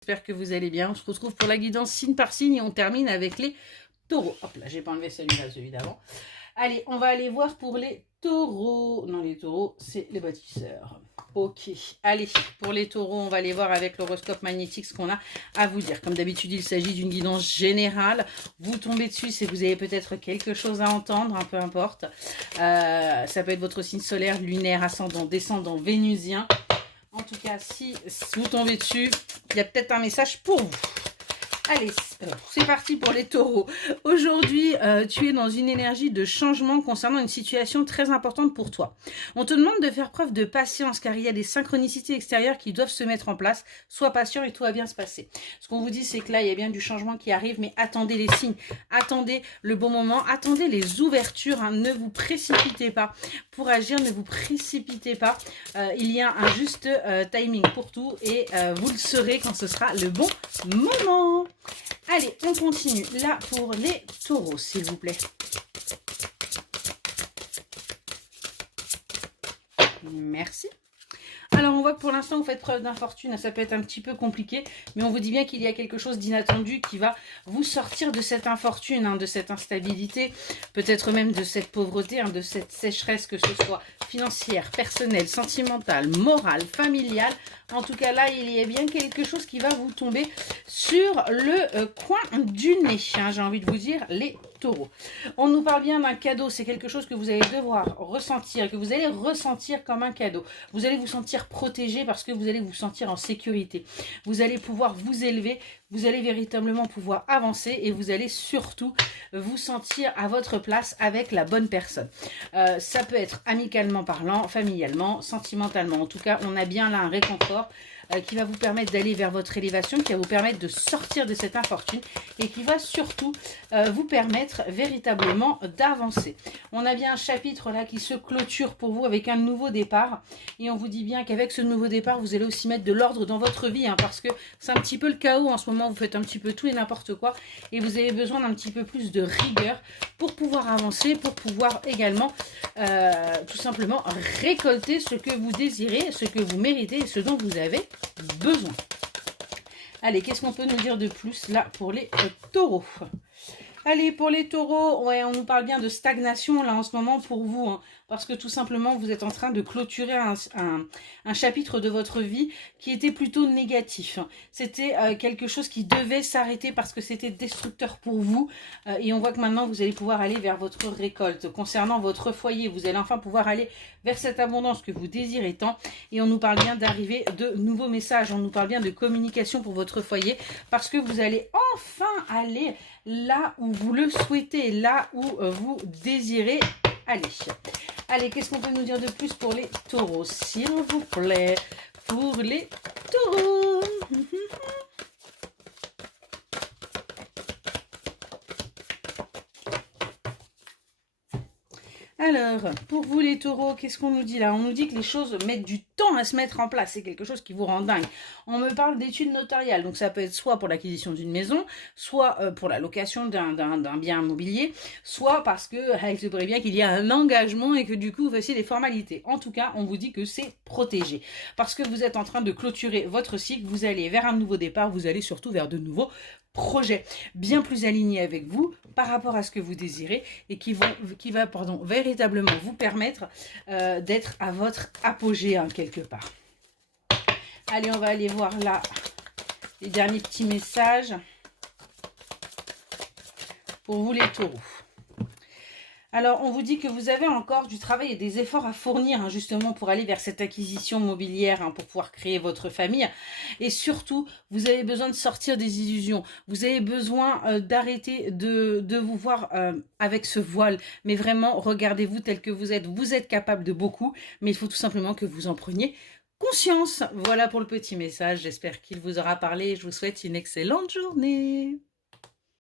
J'espère que vous allez bien. On se retrouve pour la guidance signe par signe et on termine avec les taureaux. Hop là, j'ai pas enlevé celui-là, celui d'avant. Allez, on va aller voir pour les taureaux. Non, les taureaux, c'est les bâtisseurs. Ok, allez, pour les taureaux, on va aller voir avec l'horoscope magnétique ce qu'on a à vous dire. Comme d'habitude, il s'agit d'une guidance générale. Vous tombez dessus, c'est que vous avez peut-être quelque chose à entendre, peu importe. Ça peut être votre signe solaire, lunaire, ascendant, descendant, vénusien. En tout cas, si vous tombez dessus, il y a peut-être un message pour vous. Allez, c'est parti pour les taureaux. Aujourd'hui, tu es dans une énergie de changement concernant une situation très importante pour toi. On te demande de faire preuve de patience car il y a des synchronicités extérieures qui doivent se mettre en place. Sois patient et tout va bien se passer. Ce qu'on vous dit, c'est que là, il y a bien du changement qui arrive, mais attendez les signes, attendez le bon moment, attendez les ouvertures, hein. Ne vous précipitez pas pour agir, ne vous précipitez pas. Il y a un juste timing pour tout et vous le saurez quand ce sera le bon moment. Allez, on continue. Là, pour les taureaux, s'il vous plaît. Merci. Alors, on voit que pour l'instant, vous faites preuve d'infortune. Ça peut être un petit peu compliqué, mais on vous dit bien qu'il y a quelque chose d'inattendu qui va vous sortir de cette infortune, hein, de cette instabilité, peut-être même de cette pauvreté, hein, de cette sécheresse, que ce soit financière, personnelle, sentimentale, morale, familiale. En tout cas, là, il y a bien quelque chose qui va vous tomber sur le coin du nez, hein, j'ai envie de vous dire, les taureaux. On nous parle bien d'un cadeau, c'est quelque chose que vous allez devoir ressentir, que vous allez ressentir comme un cadeau. Vous allez vous sentir protégé parce que vous allez vous sentir en sécurité. Vous allez pouvoir vous élever, vous allez véritablement pouvoir avancer et vous allez surtout vous sentir à votre place avec la bonne personne. Ça peut être amicalement parlant, familialement, sentimentalement. En tout cas, on a bien là un réconfort qui va vous permettre d'aller vers votre élévation, qui va vous permettre de sortir de cette infortune et qui va surtout vous permettre véritablement d'avancer. On a bien un chapitre là qui se clôture pour vous avec un nouveau départ et on vous dit bien qu'avec ce nouveau départ, vous allez aussi mettre de l'ordre dans votre vie, hein, parce que c'est un petit peu le chaos en ce moment, vous faites un petit peu tout et n'importe quoi et vous avez besoin d'un petit peu plus de rigueur pour pouvoir avancer, pour pouvoir également tout simplement récolter ce que vous désirez, ce que vous méritez et ce dont vous avez besoin. Allez, qu'est-ce qu'on peut nous dire de plus là pour les taureaux? Allez, pour les taureaux, ouais, on nous parle bien de stagnation là en ce moment pour vous, hein, parce que tout simplement vous êtes en train de clôturer un chapitre de votre vie qui était plutôt négatif. C'était quelque chose qui devait s'arrêter parce que c'était destructeur pour vous et on voit que maintenant vous allez pouvoir aller vers votre récolte. Concernant votre foyer, vous allez enfin pouvoir aller vers cette abondance que vous désirez tant et on nous parle bien d'arriver de nouveaux messages, on nous parle bien de communication pour votre foyer parce que vous allez enfin aller là où vous le souhaitez, là où vous désirez aller. Allez, qu'est-ce qu'on peut nous dire de plus pour les taureaux, s'il vous plaît? Pour les taureaux. Alors, pour vous les taureaux, qu'est-ce qu'on nous dit là? On nous dit que les choses mettent du temps à se mettre en place. C'est quelque chose qui vous rend dingue. On me parle d'études notariales. Donc ça peut être soit pour l'acquisition d'une maison, soit pour la location d'un bien immobilier, soit parce que il se pourrait bien qu'il y a un engagement et que du coup, voici les formalités. En tout cas, on vous dit que c'est protégé. Parce que vous êtes en train de clôturer votre cycle, vous allez vers un nouveau départ, vous allez surtout vers de nouveaux projets bien plus alignés avec vous par rapport à ce que vous désirez et qui va véritablement vous permettre d'être à votre apogée, hein, quelque part. Allez, on va aller voir là les derniers petits messages pour vous les taureaux. Alors, on vous dit que vous avez encore du travail et des efforts à fournir, hein, justement, pour aller vers cette acquisition mobilière, hein, pour pouvoir créer votre famille. Et surtout, vous avez besoin de sortir des illusions. Vous avez besoin d'arrêter de vous voir avec ce voile. Mais vraiment, regardez-vous tel que vous êtes. Vous êtes capable de beaucoup, mais il faut tout simplement que vous en preniez conscience. Voilà pour le petit message. J'espère qu'il vous aura parlé. Je vous souhaite une excellente journée.